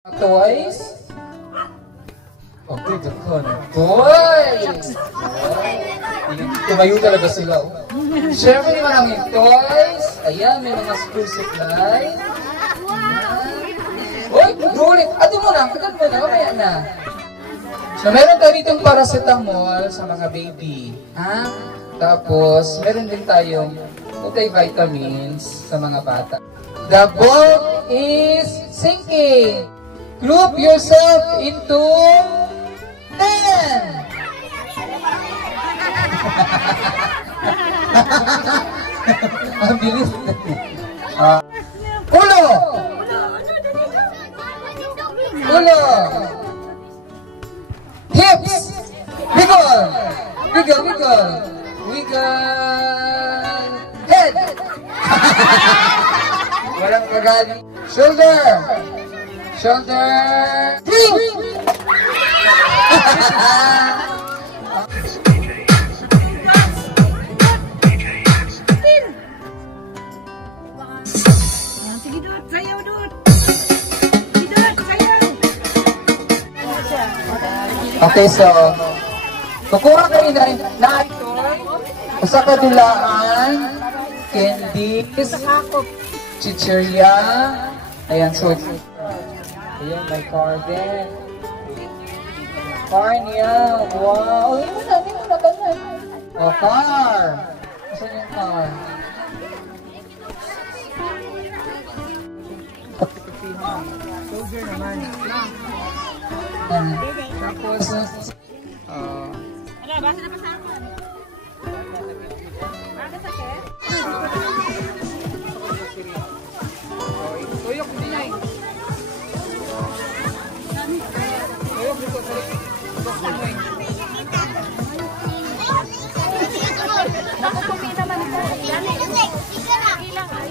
Toys? Okay, daghan. Toys! Tumayo talaga sila. Siyempre, maraming toys. Ayan, may mga school supply. Uy, dulit. Ato mo na, kagat mo na, mamaya na. So, meron tayo ditong paracetamol sa mga baby. Ha? Tapos, meron din tayong multivitamins sa mga bata. The boat is sinking. Group yourself into 10. Ang bilis. Ulo! Ulo! Hips! Wiggle! Wiggle, wiggle! Wiggle! Head! Walang kagali. Shoulder! Shoulder! Drink! Sige Dut, sayaw Dut! Sige Dut, sayaw! Okay, so kukuha kayo na ito. Usa ka dulaan, candies, chichirya. Ayan, so ayan, may carden. Car niya. Wow. Hindi mo na ganyan. O, car. Saan yung car? Soldier naman. Tapos, Ala, basa na pa sa ako. Basa sa ke? tuyok din ay. Tuyok dito sa Ako pumita man ito. Yan eh. Ilang ay.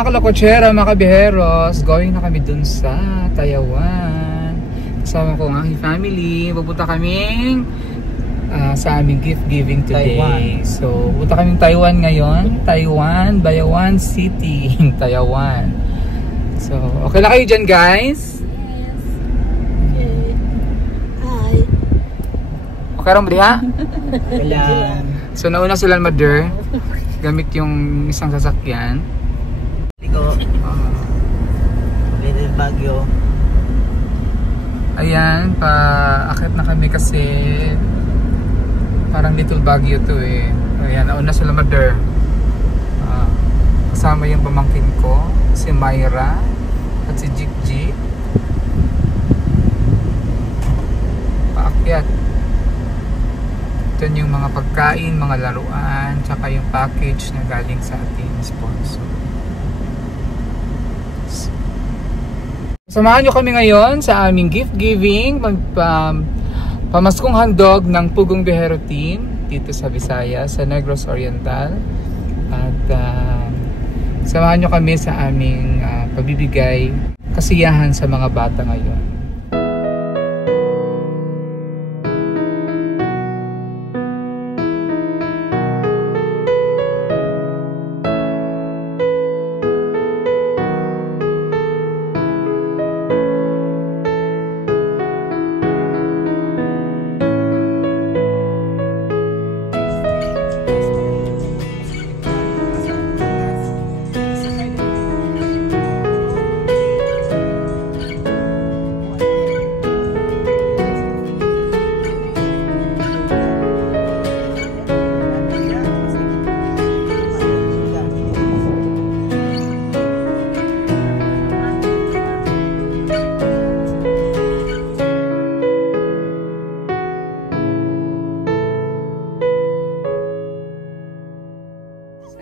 mga kalakotsera, mga kabiheros, going na kami dun sa Taiwan. Kasama ko ang aking family. Pupunta kaming sa aming gift giving today. Taiwan. So, pupunta kaming Taiwan ngayon. Taiwan, Bayawan City, Taiwan. So, okay na kayo dyan, guys? Yes. Okay. Hi. Okay rin ba diha? Kailan? So, nauna sila mother gamit yung isang sasakyan. Liko. Little Baguio. Ayan, paakit na kami kasi parang Little Baguio to eh. Ayan, nauna sila mother. Kasama yung pamangkin ko, si Myra at si Jik. Paakyat. Ito yung mga pagkain, mga laruan, tsaka yung package na galing sa ating sponsor. Samahan nyo kami ngayon sa aming gift giving, pamaskong handog ng Pugong Bihero Team dito sa Visayas, sa Negros Oriental. At samahan nyo kami sa aming pagbibigay kasiyahan sa mga bata ngayon.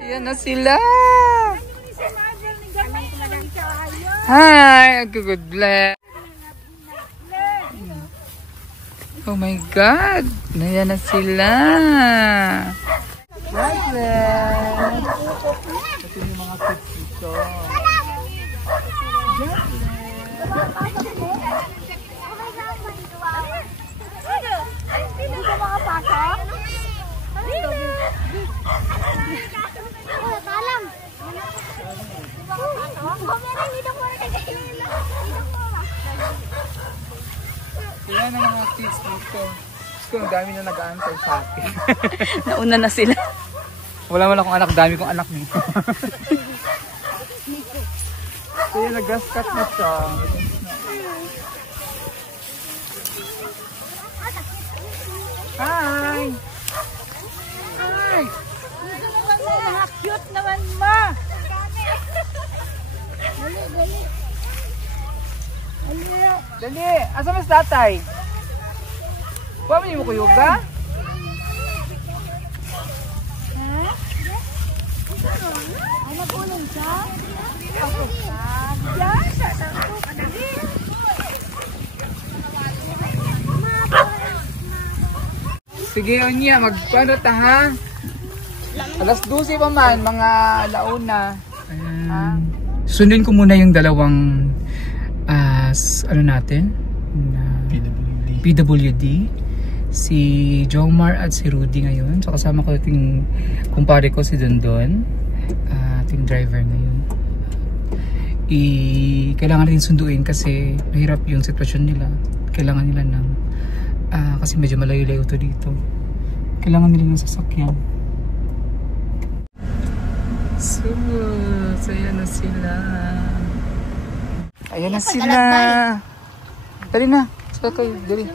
Ayan na sila! Hi! Good bless! Oh my God! Ayan na sila! God bless! Ito yung mga kids dito. Hindi ka makapasok? Yan ang mga kids dito. Ang dami na nag-aantay sa akin. Nauna na sila. Wala man akong anak, dami kong anak dito. Kaya nag-gaskat na siya. Hi! Hi! Mga cute naman mo. Dali, dali. Dali! Asa mas tatay? Kuha mo ko yoga? Ay, nagulong siya? Yan, siya. Dali. Sige, Onya, magpano ta ha? Alas 12 pa man, mga alauna. Sundin ko muna yung dalawang ano natin? PWD. Si Jomar at si Rudy ngayon. So kasama ko yung kumpare ko si Dondon. Ating driver ngayon. Kailangan natin sunduin kasi mahirap yung sitwasyon nila. Kailangan nila ng kasi medyo malayo-layo to dito. Kailangan nila ng sasakyan. So ayan na sila. Ayan na sila. Dali na. Saka kayo. Dali.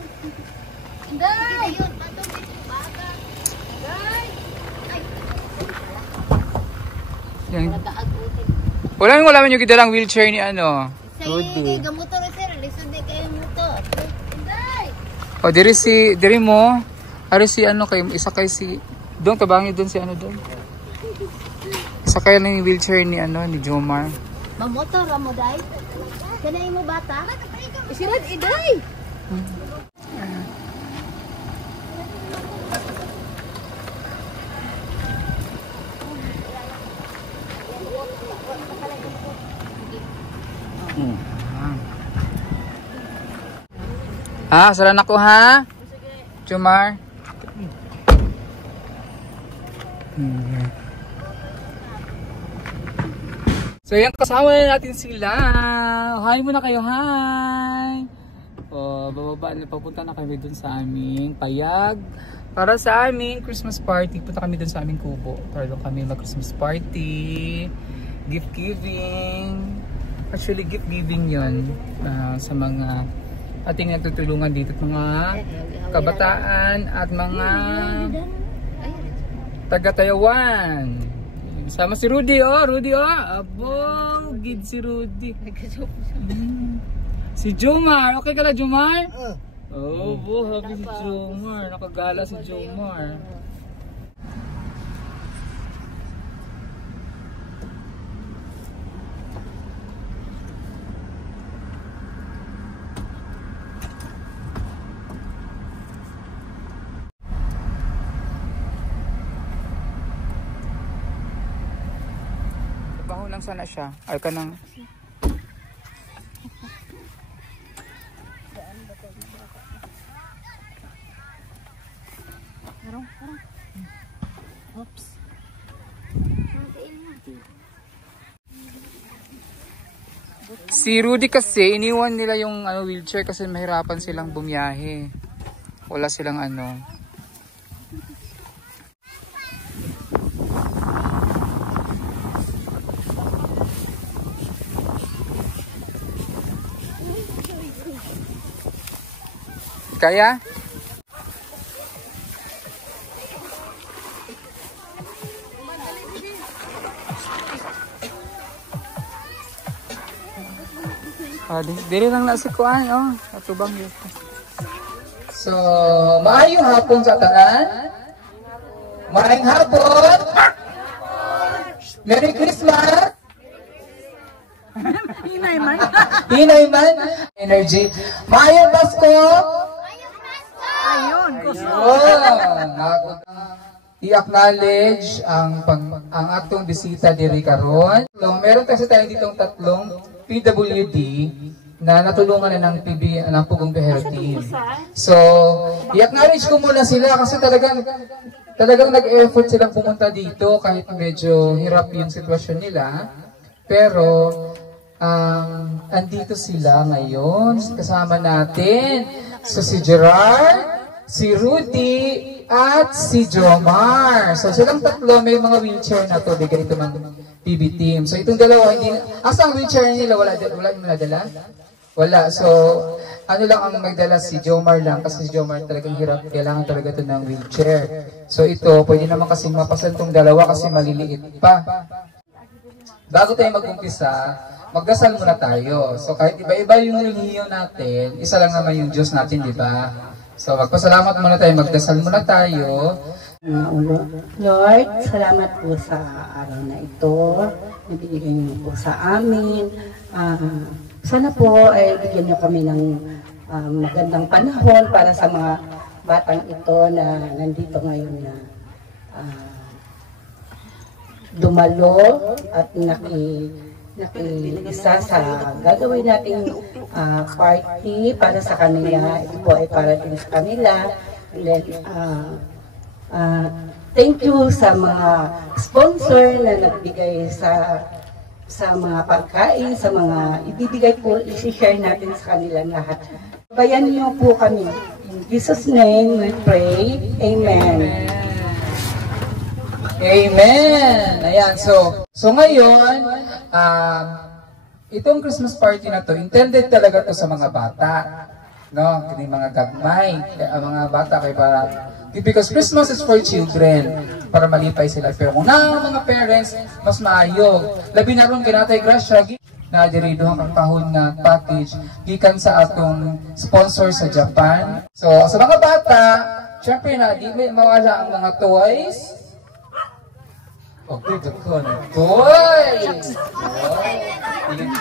Yan. Wala man yung gidalang wheelchair ni ano. Rudy. O diri mo. Ari si ano kay isa kay si doon tabangi doon si ano doon. Isa kay ng wheelchair ni ano ni Jomar. Mamotor ra mo dai. Kanay mo bata? Isirad iday. Saran ako ha? Jomar. So yan, kasama na natin sila. Hi muna kayo, hi! O, bababa na, papunta na kami dun sa aming payag. Para sa aming Christmas party. Punta kami dun sa aming kubo. Para doon kami mag-Christmas party. Gift giving. Actually, gift giving yun. Sa mga ating nagtutulungan dito. Mga kabataan at mga taga-Taiwan. Sama si Rudy, oh. Rudy, oh. Abo, gid si Rudy. Si Jomar. Okay ka na, Jomar? Oh, happy si Jomar. Nakagala si Jomar. Baho lang sana siya. Ay ka nang... Oops. Si Rudy kasi, iniwan nila yung wheelchair kasi mahirapan silang bumiyahe. Wala silang ano. Kaya? Dili lang na si Kuan, oh. Atubang yun. So, maayong hapon sa tanan. Maayong hapon. Merry Christmas. Hinay man. Hinay man. Energy. Maayong Pasko. Ayun. I-acknowledge ang atong bisita diri karon. So, meron kasi tayo ditong tatlong PWD na natulungan na ng ng Pugong Behero Team. So, i-acknowledge ko muna sila kasi talagang talagang nag-effort silang pumunta dito kahit medyo hirap yung sitwasyon nila. Pero, andito sila ngayon. Kasama natin. So, si Gerard, si Rudy, at si Jomar. So, silang tatlo, may mga wheelchair na to. Bigay ito ng PB team. So, itong dalawa, hindi, asa ang wheelchair nila? Wala yung nadala? Wala. So, ano lang ang magdala si Jomar lang kasi si Jomar talagang hirap. Kailangan talaga ito ng wheelchair. So, ito, pwede naman kasi mapasan itong dalawa kasi maliliit pa. Bago tayo mag-umpisa, magdasal muna tayo. So, kahit iba-iba yung relihiyon natin, isa lang naman yung Diyos natin, di ba? So, magpasalamat muna tayo, magdasal muna tayo. Lord, salamat po sa araw na ito. Nabigyan niyo po sa amin. Sana po ay bigyan niyo kami ng magandang panahon para sa mga batang ito na nandito ngayon na dumalo at nakiisa sa gagawin nating party para sa kanila. Ito po ay para din sa kanila. And then, thank you sa mga sponsor na nagbigay sa mga pagkain, sa mga ibibigay po, isi-share natin sa kanilang lahat. Bayan niyo po kami. In Jesus' name we pray. Amen. Amen! Ayan, so ngayon, itong Christmas party na to, intended talaga to sa mga bata. No? Kini mga gagmay, mga bata kay para, because Christmas is for children, para malipay sila. Pero kung na mga parents, mas maayog. Labi na ron kinatay grasya, na dirido ang kahon na package, gikan sa atong sponsor sa Japan. So, sa mga bata, syempre na, di may mawala ang mga toys. Okay, Japan. Toys!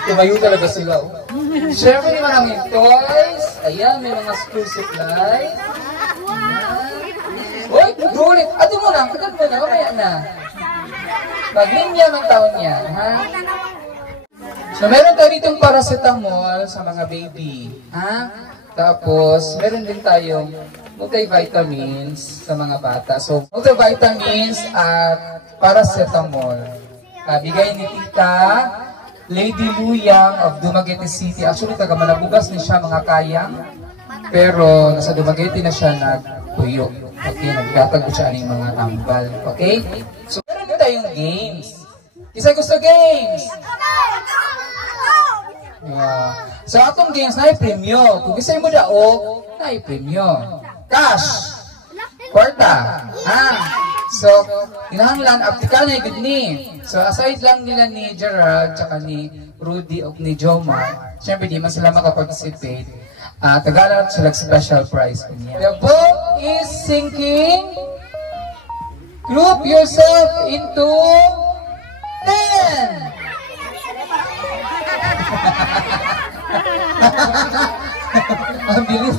Tumayo talaga sila. Siyempre, maraming toys. Ayan, may mga school supplies. Uy, gulit. Ato mo lang. Kagat mo na. Kamaya na. Maglinya ng taon niya. Ha? So, meron tayo ditong paracetamol sa mga baby. Ha? Tapos, meron din tayong multivitamins sa mga bata. So, multivitamins at paracetamol. Bigay ni Tita Lady Luyang of Dumaguete City. Actually, taga Malabugas ni siya mga kayang. Pero, nasa Dumaguete na siya nagpuyo. Okay, nagtatag siya ng mga tambal. Okay? So, meron din tayong games. Isa gusto games? So, atong games na premyo. Kung isa mo daog, na premyo. Cash. Kwarta. So, hinahanglan, aptikan na igid ni. So, aside lang nila ni Gerald, tsaka ni Rudy o ni Jomar, syempre di man sila makaparticipate. Tagalan sila special prize. The boat is sinking. Group yourself into 10. Ang bilis.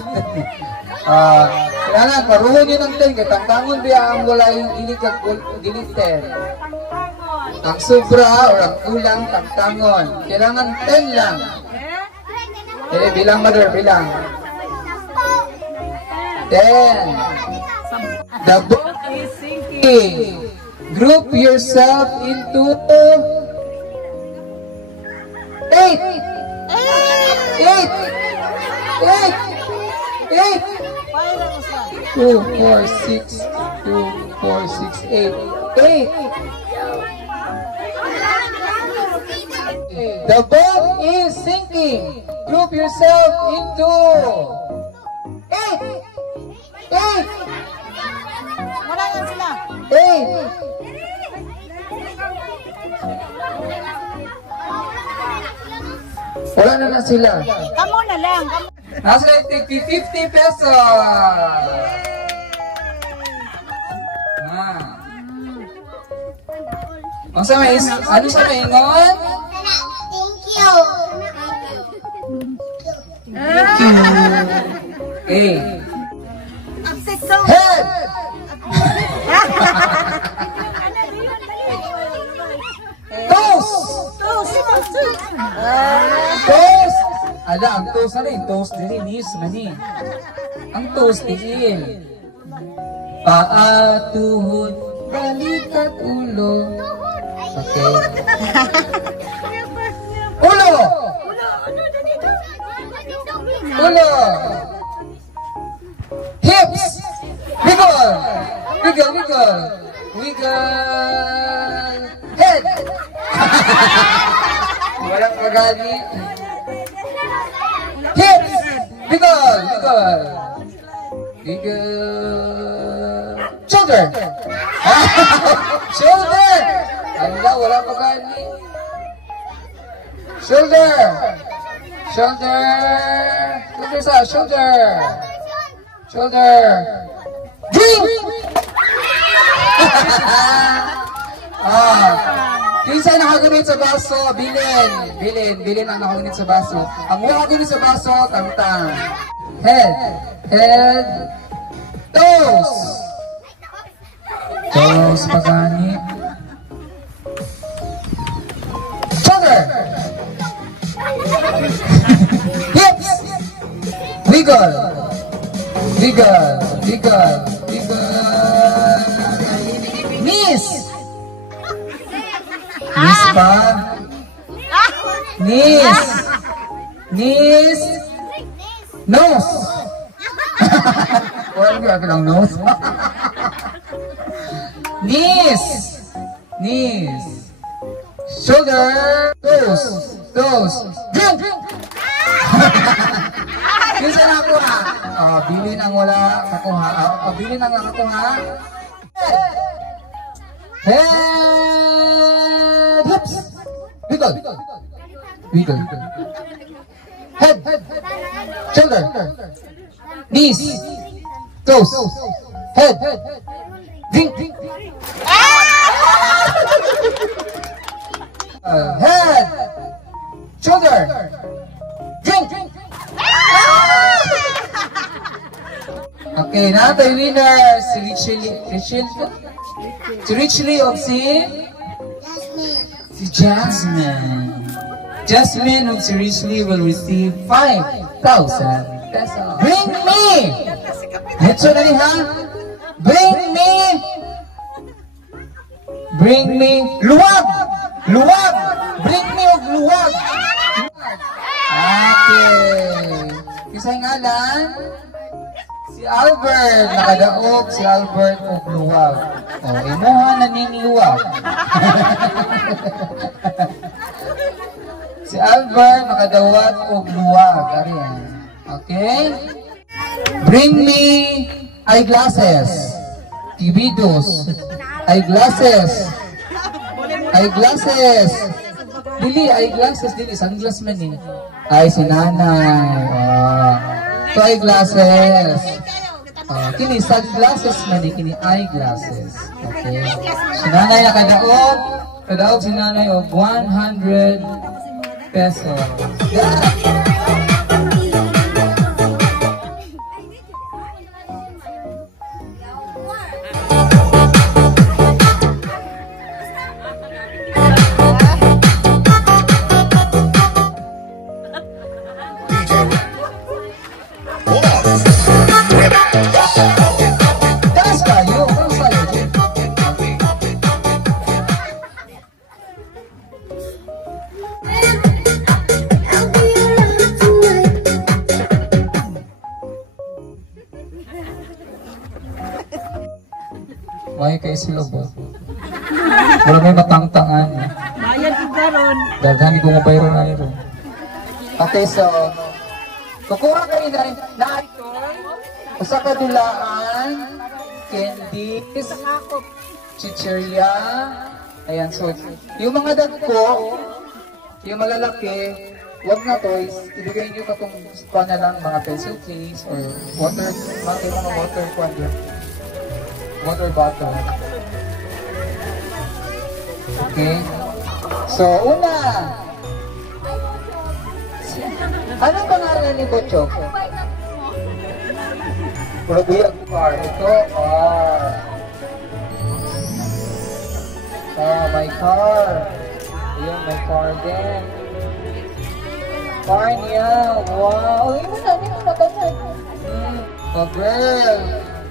Kailangan, paruhon yun ng 10. Katangtangon biya ang wala yung dilit 10. Ang sobra o ang kulang, tangtangon. Kailangan 10 lang. Bilang, mother, bilang. 10. The boat is sinking. Group yourself into 8. 2, 4, 6, 8. The boat is sinking. Group yourself into 8. 8. Wala yan sila. 8. Wala na sila. Kamo na lang. Nasa 50 pesos. Ano sa may ingon? Thank you. Thank you. Okay. Akseso. Head! Toast! Toast! Ala, ang toast na rin. Toast din, nis, mani. Ang toast din. Paa, tuhod, balikat, ulo. Okay. Ulo! Ulo! Hips! Wiggle! Wiggle, wiggle! Wiggle! Head! Walang pagani. Hips! Wiggle! Wiggle! Wiggle! Shoulder! Shoulder! Ala, walang pagani. Shoulder! Shoulder! Shoulder sa shoulder! Shoulder! Drink! Kinsa nakagunit sa baso? Bilin! Bilin! Bilin ang nakagunit sa baso. Ang nakagunit sa baso, tangtang. Head! Head! Toes! Toes, pagani. Shoulder! Hips! Wiggle! Wiggle! Wiggle! Wiggle! Knees! Knees pa? Knees! Knees! Nose! Wala ba ako ng nose? Knees! Knees! Shoulder! Toes! Toes! Drink! Yung sa nakuha. Bilin ang wala kakuha. Bilin ang nakakuha. Head! Hips! Wiggle! Wiggle! Head! Shoulder! Knees! Toes! Head! Drink! Head! Shoulder! Drink! Okay, na tayo winner si Richly of si Jasmine. Jasmine of si Richly will receive 5,000 pesos. Bring me! Hecho na rin ha? Bring me! Bring me! Luwag! Luwag! Bring me og luwag! Okay. Kisay ngalan? Si Albert. Nakadaog si Albert og luwag. Imuha na ning luwag. Si Albert nakadawat og luwag. Ariyan. Okay? Bring me eyeglasses. Tibidos. Eyeglasses. Eyeglasses. Dili, eyeglasses. Dili, sunglass man eh. Ay, si nanay. So, eyeglasses. Kini, sunglasses man eh. Kini, eyeglasses. Okay. Si nanay nakadaog. Kadaog si nanay og 100 pesos. Yeah. May kayo sila ba? Wala may matangtangan. Bayad ko karon. Daghan ko mabayro na ito. Okay, so kukuha kayo na ito. Usa ka dulaan, candies, chicheria. Ayan, so yung mga dagko, yung malalaki, wag na toys, ibigay nyo ka kung na lang mga pencil case or water, mga water quadro. Water bottle. Okay. So, una. Anong pangalan ni Bochok? Probiyag car. Ito, car. My car. Ayan, may car din. Car niya. Wow. Hindi mo na ganyan. Oh, girl.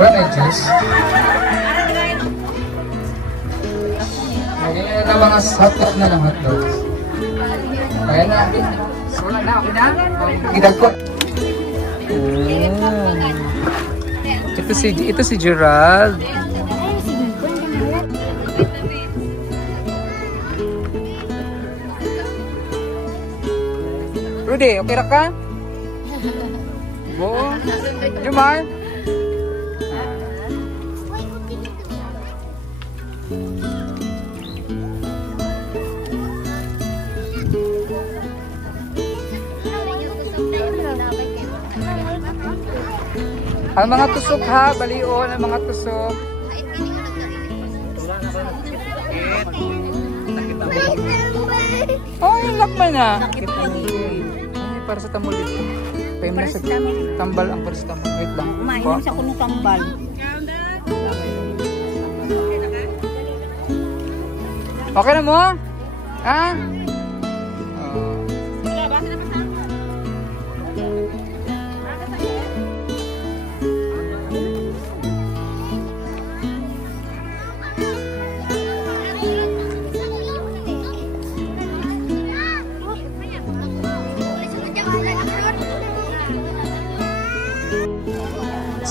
Remedios. Ayan na mga hotdog na lang hotdog. Ayan na. So, wala na. Okay na? Gidag ko. Ito si Gerald. Rudy, okay ra ka? Oo. Jumar? Ang mga tusok ha, balion ang mga tusok. Oh, yung lakman na. Ay, para sa tamol dito. Kaya mo sa tambal ang para sa tamol. Wait lang. Kumain sa kuno tambal. Okay na mo? Ha?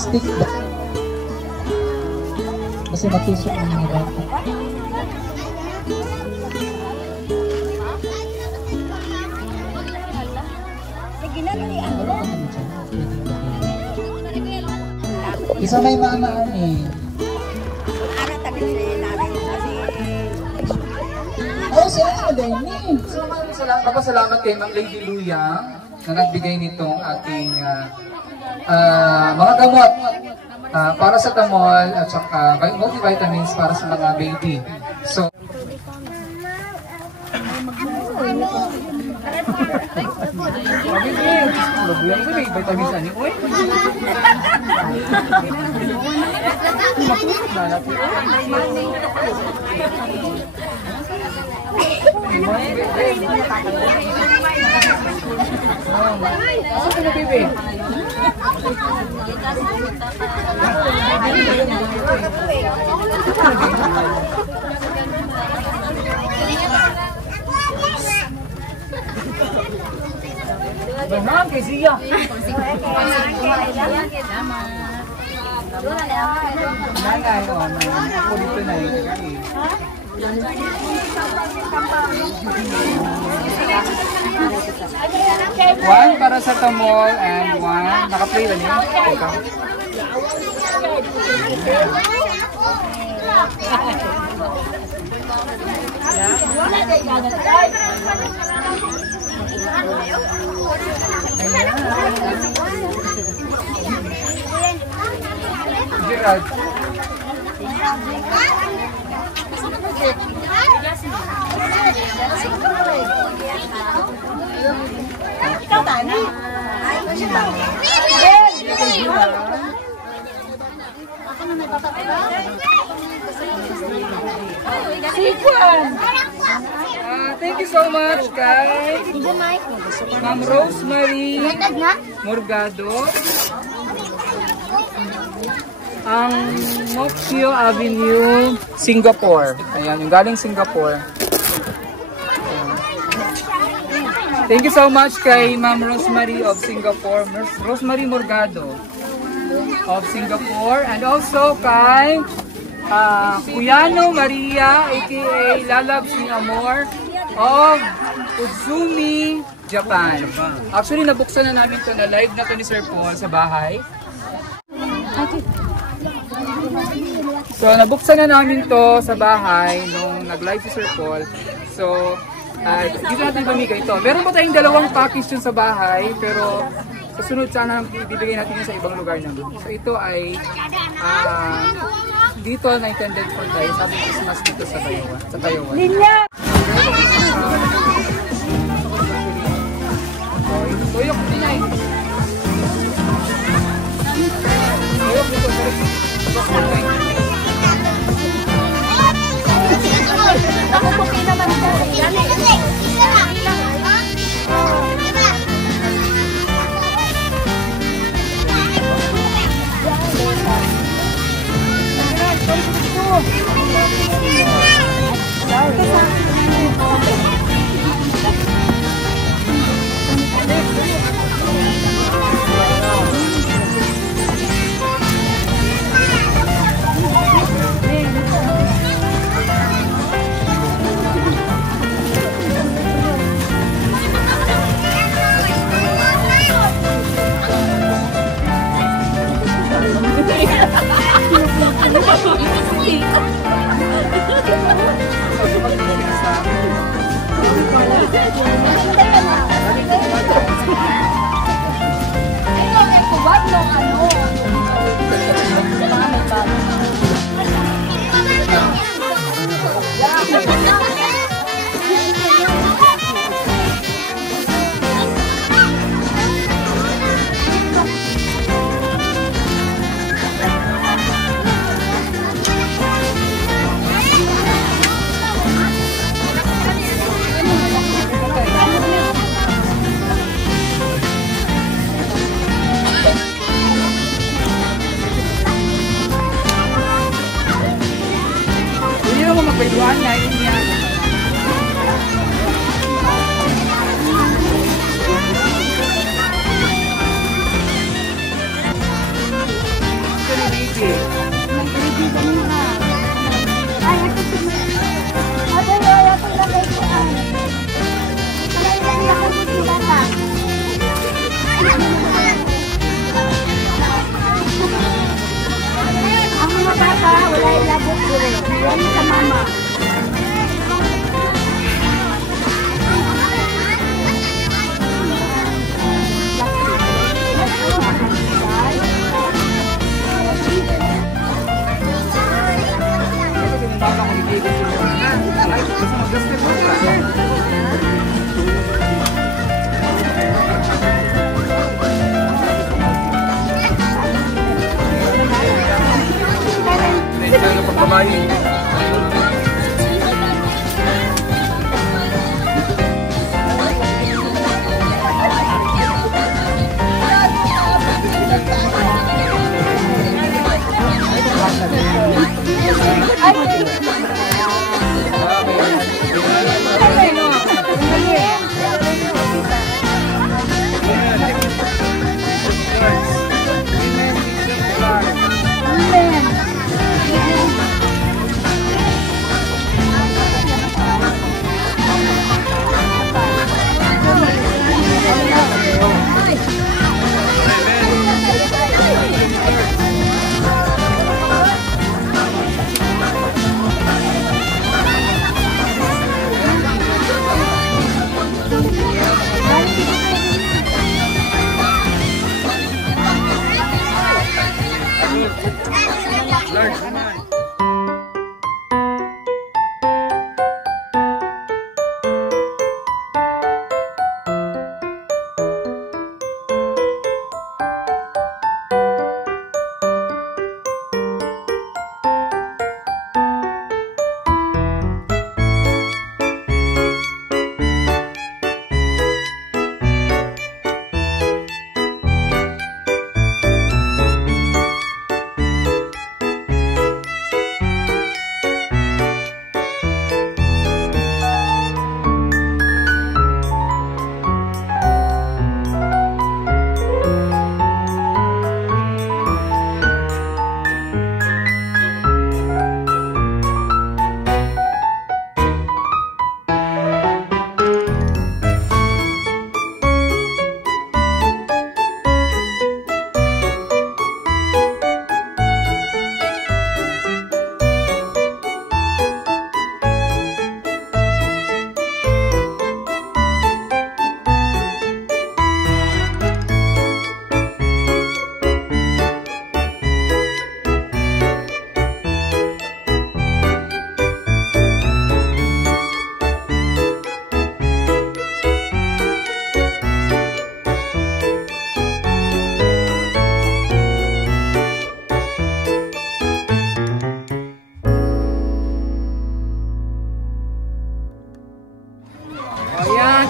Stick ba? Kasi matusok ang mga bata. Isa may mamaan eh. Oh, sila na din eh. Salamat kay Ma'am Lady Luyang na nagbigay nitong ating mga gamot para sa tamol at saka multivitamins para sa mga baby. So, Benar ke siya? One para sa tamol and one naka-play lang yun. Gerald. Ikaw tani. Thank you so much kay Ma'am Rosemary Morgado. Ang Moxio Avenue, Singapore. Ayan, yung galing Singapore. Thank you so much kay Ma'am Rosemary of Singapore, Rosemary Morgado of Singapore, and also kay Kuyano Maria aka Lalabs ni Amor of Utsumi, Japan. Actually, nabuksan na namin to na live na to ni Sir Paul sa bahay. So, nabuksan na namin to sa bahay nung nag-live si Sir Paul. So, dito natin pamigay ito. Meron pa tayong dalawang package dun sa bahay, pero sa sunod sana bibigay natin yun sa ibang lugar namin. So, ito ay dito na intended for tayo sa Christmas dito sa Taiwan. Linya! Tuyok din ay. Tuyok dito sa Ako okay naman ito.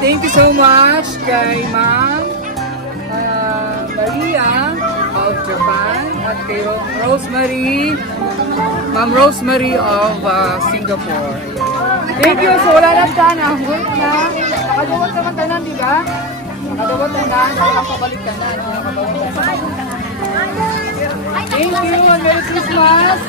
Thank you so much kay Ma'am Maria of Japan at kay Rosemary Ma'am Rosemary of Singapore. Thank you. So wala lang sana. Wait na. Nakaduwat naman tanan, di ba? Nakaduwat tanan. Wala pabalik tanan. Thank you and Merry Christmas.